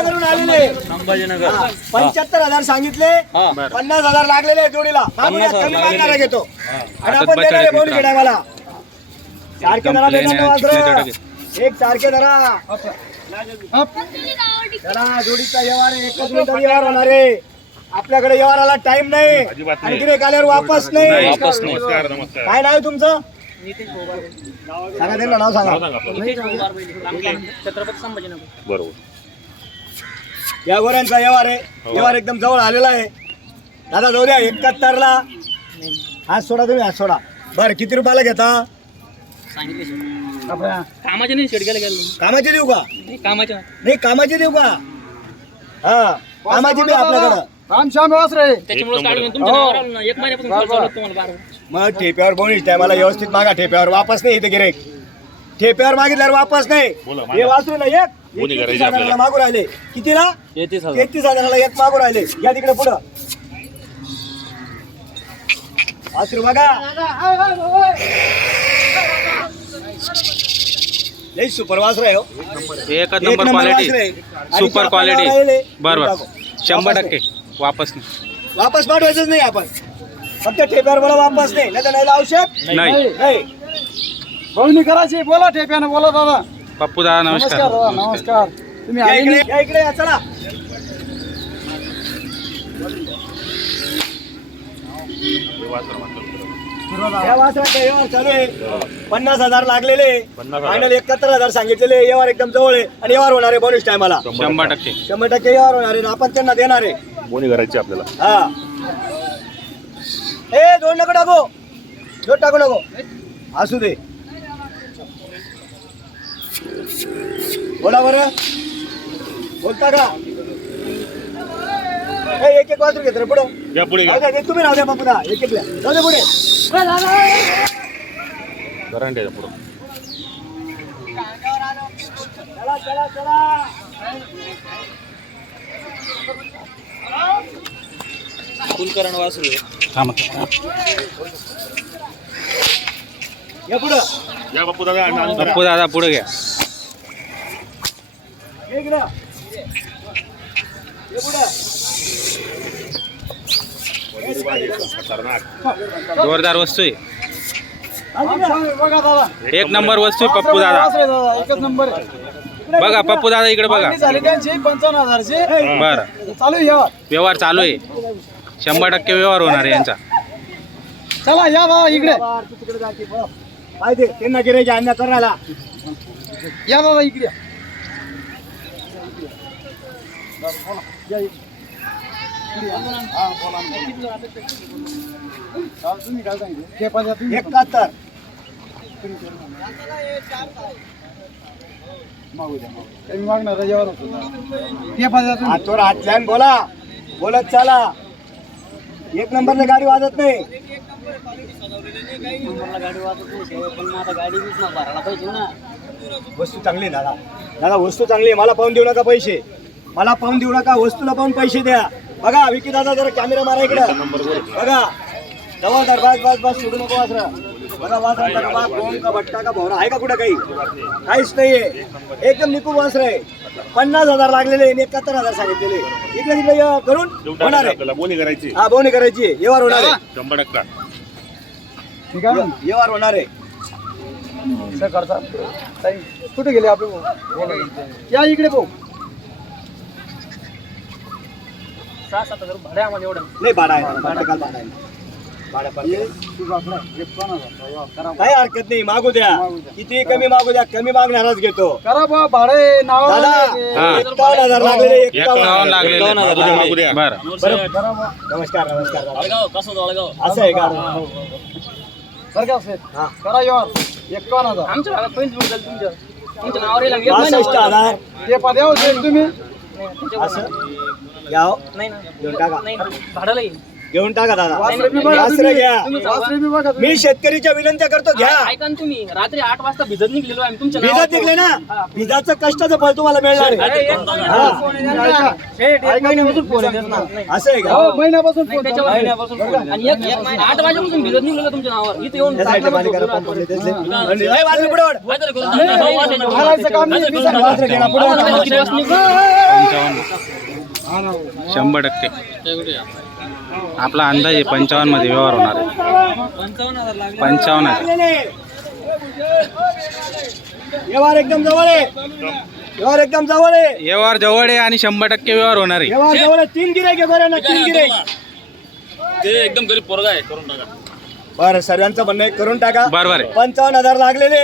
संभाजीनगरहून आलेले. संभाजीनगर. पंच्याहत्तर हजार सांगितले पन्नास हजार लागलेले आहेत जोडीला. मागूया, कमी. मागणारा घेतो. आणि हातात आपण बच्चा देणार आहे आहेत बोल सारखे धरा वासरं. एक सारखे धरा. जोडीचा व्यवहार आहे. एकच मिनिटात व्यवहार होणार आहे. आपल्याकडे व्यवहाराला टाइम नाही. आणि गिरेक आल्यावर वापस नाही वापस नाही. नमस्कार नमस्कार. काय नाव आहे तुमचं? सांगा त्यांना नाव सांगा. छत्रपती संभाजीनगर. बरोबर. या गोऱ्यांचा व्यवहार आहे. हो. व्यवहार एकदम जवळ आलेला आहे. दादा जाऊ द्या एकाहत्तर ला हात सोडा तुम्ही हात सोडा. बरं किती रुपयाला घेता? कामाचे नाही शेड गेलं गेलं कामाची देऊ का? नाही, कामाचे नाही. कामाची देऊ का? हा कामाची बी आपल्याकडं. रामश्याम वासरे त्याच्यामुळे गाडी घेऊन तुमच्या नावावर आलो ना. एक महिन्यापासून call चालू होतं तुम्हाला बार मग ठेप्यावर बोनीच टायमाला व्यवस्थित मागा ठेप्यावर वापस नाही इथे गिरेक ठेप्यावर मागितल्यावर वापस नाही. हे वाचू ना एक. करायची हजाराला आपल्याला. मागू राहिले. कितीला? तेहतीस तेहतीस हजाराला एक मागू राहिले. या तिकडे पुढं. वासरू बघा. लई सुपर वासरू आहे हो. एकच एक नंबर नंबर क्वालिटी वासरू आहे. आणि सुपर क्वालिटी राहिले. बरोबर टाकू. शंभर वापस टक्के. वापस नाही. नाही. वापस पाठवायचंच नाही आपण. फक्त ठेप्यावर बोला वापस नाही. नाही तर नाही आवश्यक नाही. नाही. बघणी करायची. बोला ठेप्याने बोला दादा. पप्पू दादा नमस्कार. नमस्कार. तुम्ही आले इकडे नाही? या इकडे या, चला. या वासराचा व्यवहार चालू आहे. पन्नास हजार लागलेले पन्नास हजार. फायनल एकाहत्तर हजार सांगितलेले व्यवहार एकदम जवळ आहे. आणि व्यवहार होणार आहे बोनस टायमाला शंभर टक्के. शंभर टक्के. व्यवहार होणार आहे. आपण त्यांना देणार आहे. बोनी करायची आपल्याला? हा. ए दोन नको टाकू. दोन टाकू नको. असू दे. बोला बरं. बोलता का? ए, एक एक वाजून घेत रे पुढं. या पुढे जाऊ द्या, तुम्ही राहू द्या बापू दा एक एक जाऊ दे पुढे. गरांडे पुढं. चला चला चला. कुलकरण वासरू. या या बापू दादा पप्पू पुढे घ्या. ये इकडं. ये पुढं. खतरनाक जोरदार वस्तू आहे. एक नंबर वस्तू आहे पप्पू दादा. एकच नंबर आहे. बघा पप्पू दादा इकडे बघा. पंचावन्न हजारची. बर. चालू आहे व्यवहार चालू आहे. शंभर टक्के व्यवहार होणार आहे यांचा. चला या दादा इकडे. आहे, त्यांना गिरायची अन्याय करायला या दादा इकडे एकाहत्तर. मागणार यावर होतो ठेपाच्या तुम्ही हातवर हात लावून बोला. बोलत चाला. एक नंबरने गाडी वाजत नाही. नंबरला गाडी वाजत नाही साहेब, पण मग आता गाडी बीच मग भरायला पाहिजे ना वस्तू चांगली आहे दादा दादा वस्तू चांगली आहे. मला पाहून देऊ नका पैसे. मला पाहून देऊ नका. वस्तूला पाहून पैसे द्या. बघा विकी दादा जरा कॅमेरा मारा इकडं. बघा. जवळ धर बस बस बस सोडू नको वासरा. बघा वासरा दरबा कोण का भट्टा का भवरा. आहे का कुठं काही? काहीच नाहीये. एकदम निकू वासर आहे. पन्नास हजार लागलेले आणि एकाहत्तर हजार सांगितलेले. इकडे तिकडे करून. होणार आहे. बोनी करायची. हा बोनी करायची आहे. व्यवहार होणार आहे. शंभर टक्का. ठीक आहे? ना? व्यवहार होणार आहे. सकाळचा ताई, कुठे गेले आपले भाऊ? या इकडे भाऊ. सहा सात हजार आम्हाला एवढं नाही भाडा आहे. भाडा काल भाडा आहे. भाडा काही हरकत नाही. मागू द्या. किती कमी मागू द्या. कमी मागणारच घेतो. करा बा भाडे नाव दादा हा. एकावन्न हजार लागलेले एकावन्न एकावन्न लागलेले. एकावन्न हजार लागले. मागू द्या. बर. करा बा नमस्कार नमस्कार दादा. जळगाव कसं जळगाव असं आहे का? बरं का सेठ हा. करा यावर एकावन्न हजार। आमच्या भागात पैसे बुड झाले तुमच्या तुमच्या नावावर येईल एक पासष्ट महिना हजार ते पद्या होते तुम्ही. असं? याव नाही ना देऊन टाका. नाही ना भाडं येईल. घेऊन टाका दादा. घ्या. मी शेतकरीच्या विनंत्या करतो घ्या ऐका ना तुम्ही रात्री आठ वाजता भिजत निघलेलो आम्ही तुमच्या भिजत. निघले ना भिजाचं कष्टाचं फळ तुम्हाला मिळणार आहे. हा. आहे आहे. असं आहे का हो, महिन्यापासून आहे. आहे. आणि एक- एक महिना- आठ वाजेपासून भिजत निघलेलो तुमच्या नावावर इथे येऊन शंभर टक्के आपला अंदाज आहे पंचावन्नमध्ये व्यवहार होणार आहे. पंचावन्न. व्यवहार एकदम जवळ आहे. व्यवहार एकदम जवळ आहे. व्यवहार जवळ आहे आणि शंभर टक्के व्यवहार होणार आहे. व्यवहार जवळ आहे. तीन गिरायक बरं ना तीन गिरायक ते एकदम गरीब पोरगा आहे करून टाका. बरं सर्वांचं म्हणणं करून टाका. बरोबर आहे. पंचावन्न हजार लागलेले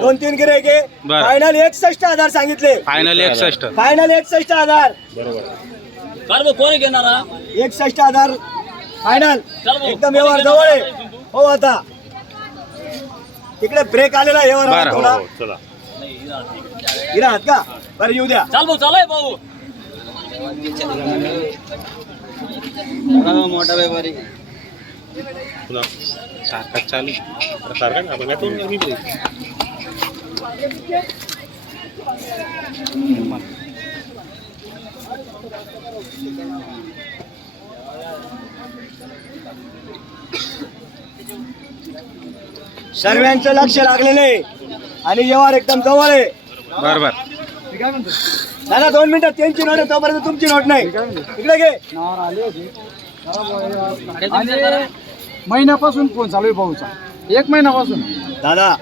दोन तीन आहे. बरं. फायनल एकसष्ट हजार सांगितले. फायनल एकसष्ट. फायनल एकसष्ट हजार. बरोबर कोणी घेणार? एकसष्ट हजार फायनल एकदम व्यवहार जवळ आहे. हो आता. तिकडे ब्रेक आलेला आहे व्यवहार बरं. थोडा. हो चला. गिरा आहात का? बरं येऊ द्या. चाल भाऊ चालाय भाऊ. पुन्हा. सारखं चालू. सारखा ना आपण मी येईन. सर्वांचं लक्ष लागलेलं आहे. आणि व्यवहार एकदम जवळ आहे. बरोबर. मी काय म्हणतो? दादा दोन मिनिटं त्यांची नोट आहे तोपर्यंत तुमची नोट नाही. इकडे घे. आणि महिन्यापासून फोन चालू आहे भाऊचा. एक महिन्यापासून. दादा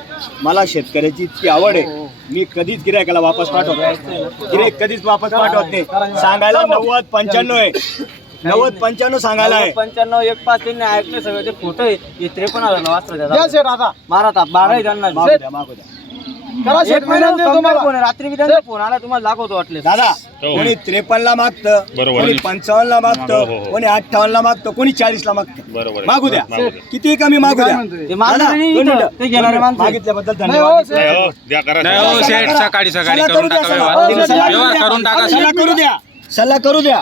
मला शेतकऱ्याची इतकी आवड आहे. मी कधीच गिरायकाला वापस पाठवत गिरायक कधीच वापस पाठवत नाही. सांगायला नव्वद पंच्याण्णव आहे. नव्वद पंच्याण्णव सांगायला आहे. पंच्याण्णव एक पाच त्यांनी ऐकले सगळे. ते फोटो आहे. त्रेपन्न हजार वाचलं मारा ताप बारा आहे त्यांना. मागू द्या मागू द्या. करा एक सेट महिना महिन्यात देतो तुम्हाला तुम्हाला फोन आहे. रात्री बी त्यांचा फोन आला तुम्हाला दाखवतो वाटले दादा कोणी त्रेपन्न ला मागतं बरोबर. कोणी पंचावन्न ला हो, हो, मागतं हो. कोणी अठ्ठावन्न ला मागतं कोणी चाळीस ला मागतं बरोबर आहे. मागू द्या मागू द्या. किती कमी मागू द्या म्हणतोय? ते मागणारे दादा, नाही दोन इथं. मिनिटं. ते घेणारे माणसं. मागितल्याबद्दल नाही हो, धन्यवाद सेठ. नाही हो, द्या करा नाही हो सल्ला सेठ करा. सकाळी सकाळी सल्ला करून करू टाका द्या, व्यवहार सल्ला- व्यवहार करू करून द्या. टाका सल्ला करू द्या सल्ला करू द्या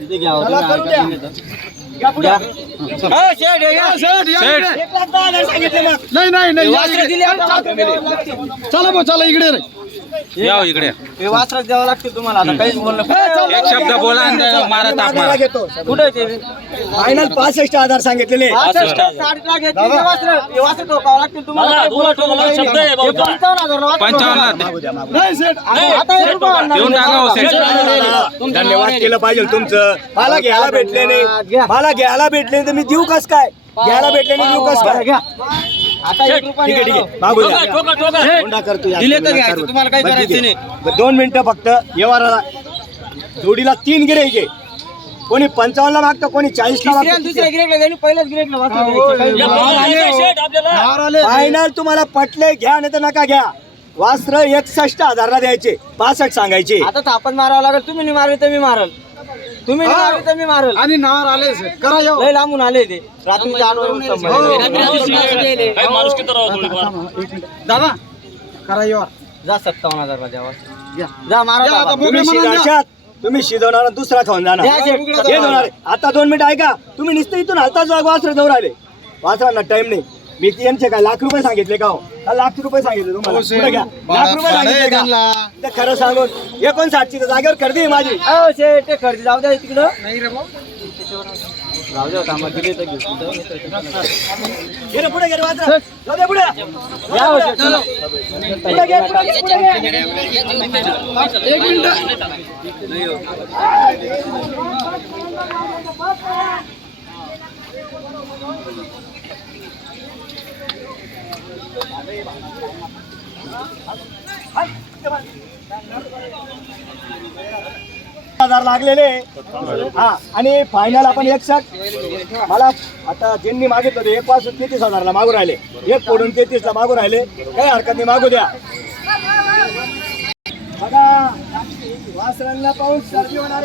तिथे घ्या हो, सल्ला तुम्ही करू ऐका द्या तुम्ही इथं. मग. नाही नाही नाही. चला भाऊ चला इकडे रे. या इकडे हे वासरात द्यावं लागतील तुम्हाला. आता काहीच बोललं एक शब्द बोला आणि मारा ताप नागाला मारा. घेतो. कुठे ते? फायनल पासष्ट हजार सांगितलेले. पासष्ट, साठला घेतली वासरं. हे वासरं ठोकावं लागतील तुम्हाला. हे पंचावन्न वासरं पंचावन्न आता रुपया देऊन. टाका हो सेठ. धन्यवाद केलं पाहिजे तुमचं. मला घ्यायला भेटले नाही. मला घ्यायला भेटले नाही तर मी देऊ कस काय? घ्यायला भेटले नाही देऊ कस काय? घ्या. आता एक रुपया ठीक आहे ठीक नाही. आहे मागू द्या. हुंडा करतो या. दिले तर घ्यायचे, तुम्हाला काही बरं, ठीक करायचं आहे. बरं, दोन मिनिटं फक्त. व्यवहाराला जोडीला तीन गिरे घे. कोणी पंचावन्न ला मागतं कोणी चाळीस ला तिसऱ्या आणि दुसऱ्या गिऱ्हाईकला त्यांनी पहिल्याच गिऱ्हाईकला वासरं द्यायचे. काही नावावर बोलत आले. नाही. हो. फायनल तुम्हाला पटले घ्या नाही तर नका घ्या. वास्त्र एकसष्ट हजारला द्यायचे. पासष्ट सांगायचे. आता थापण मारावं लागेल. तुम्ही नाही मारले तर मी मारल. तुम्ही नाही. मारले तर मी मारल. आणि नावावर आले करा येऊ. लय लांबून आले ते. रात्रीच्या आठ वाजून हो. दादा करा येऊ. जा सत्तावन्न हजार माझ्या घ्या. जा मारा आता. तुम्ही म्हणून तुम्ही शिजवणार आणि दुसरा खाऊन जाणार. हे होणार आहे. आता दोन मिनिटं ऐका. तुम्ही नुसतं इथून हलताच वासरे जवळ आले वासरांना टाइम नाही. मी यांचे काय लाख रुपये सांगितले का हो? का लाख रुपये सांगितले तुम्हाला हो, सेठ. पुढे घ्या. लाख रुपये सांगितले का त्यांना. ते खरं सांगून एकोणसाठची तर जागेवर खरेदी आहे माझी अहो, शेठ, ते खर्च जाऊ द्या तिकडं नाही रे भाऊ जाऊ द्या कामात दिले तर घेऊ घे रे पुढे घे रे वासरं. जाऊ दे पुढे या हो, शेठ, चला. पुढे घे, पुढे घे, पुढे घे. एक मिनिट हजार लागलेले. हा आणि फायनल आपण एक साथ मला आता ज्यांनी मागितलं होतं एक पासून तेहतीस हजारला मागू राहिले. एक फोडून तेहतीस ला मागू राहिले. काही हरकत नाही मागू द्या. बघा वासरांना पाहून सर्दी होणार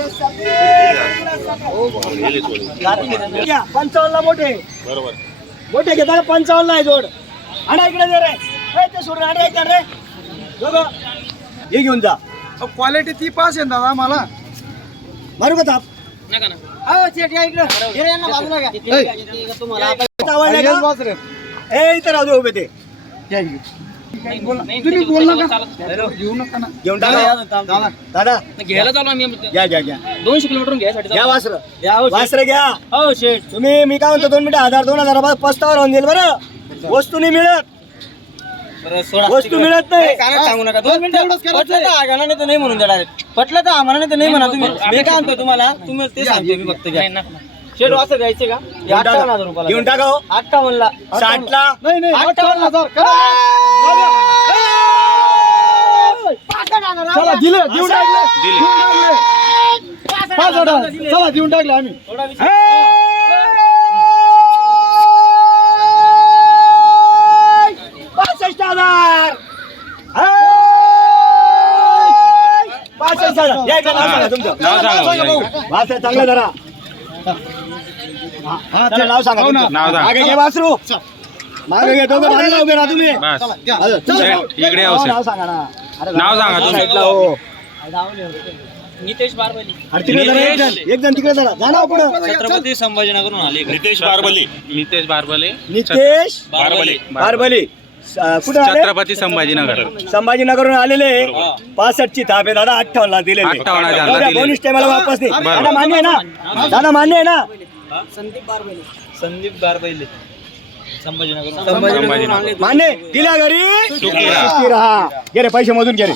पंचावन्नला मोठे. बरोबर. मोठे घेता पंचावन्नला आहे जोड. आणा इकडे दे रे ए, ते सोडून आणा इकडे रे दोघं हे घेऊन जा क्वालिटी ती पास आहे ना दादा मला मारू का अहो, या इकडं. हे रे, यांना बाजूला घ्या. का तुम्हाला आवडलं ए इथं राहू दे उभे ते. तुम्ही घेऊ नका ना घेऊन टाका दादा दादा घ्यायला चालू आम्ही घ्या घ्या घ्या दोनशे किलोमीटर घ्यायसाठी घ्या वासर या, हो. वासर घ्या हो शेट तुम्ही मी काय म्हणतो दोन मिनिटं हजार दोन हजार पस्तावर राहून जाईल बरं वस्तू नाही मिळत. वस्तू मिळत नाही. काय सांगू नका. दोन मिनिटं पटलं तर आगा नाही तर नाही म्हणून द्या direct. पटलं तर आम्हाला नाही तर नाही म्हणा तुम्ही. मी काय म्हणतो तुम्हाला? तुम्ही ते सांगतो मी फक्त घ्या असं घ्यायचं का? हे अठ्ठावन्न हजार रुपयाला. घेऊन टाका हो. अठ्ठावन्नला. साठला. नाही नाही अठ्ठावन्न हजार. करा. चला दिले देऊन टाकले. दिले. देऊन टाकले पाच हजार चला देऊन टाकले आम्ही. थोडा विषय या इकडे नाव सांगा तुमचं. नाव सांगा, या भाऊ. वासर चांगलं जरा. हा चला, नाव सांगा हो ना. तुमचं. नाव सांगा. मागे घे वासरू. मागे घे दोघं बाजूला उभे राहा तुम्ही. बस. चला, चला. शेठ, इकडे यावं, हो, शेठ. नाव सांगा ना. अरे, नाव सांगा तुमचं. साईडला हो. नितेश बारबली अरे तिकडे जरा एक जण एक जण तिकडे जरा. जा ना पुढं. छत्रपती संभाजीनगरहून आले नितेश बारबली नितेश बारबले नितेश बारबली बारबली कुठं आले? छत्रपती संभाजीनगर. संभाजीनगरहून आलेले. पासष्ट ची थाप आहे दादा अठ्ठावन्न ला दिलेली. 58 ला त्यांना दिलेली. बोनीस टायमाला वापस नाही. दादा मान्य आहे ना? दादा मान्य आहे ना? संदीप बारबली. संदीप बारबली. संभाजीनगर. संभाजीनगर. मान्य आहे? दिल्या घरी? सुखी राहा. सुखी राहा. घे रे पैसे मधून घे रे.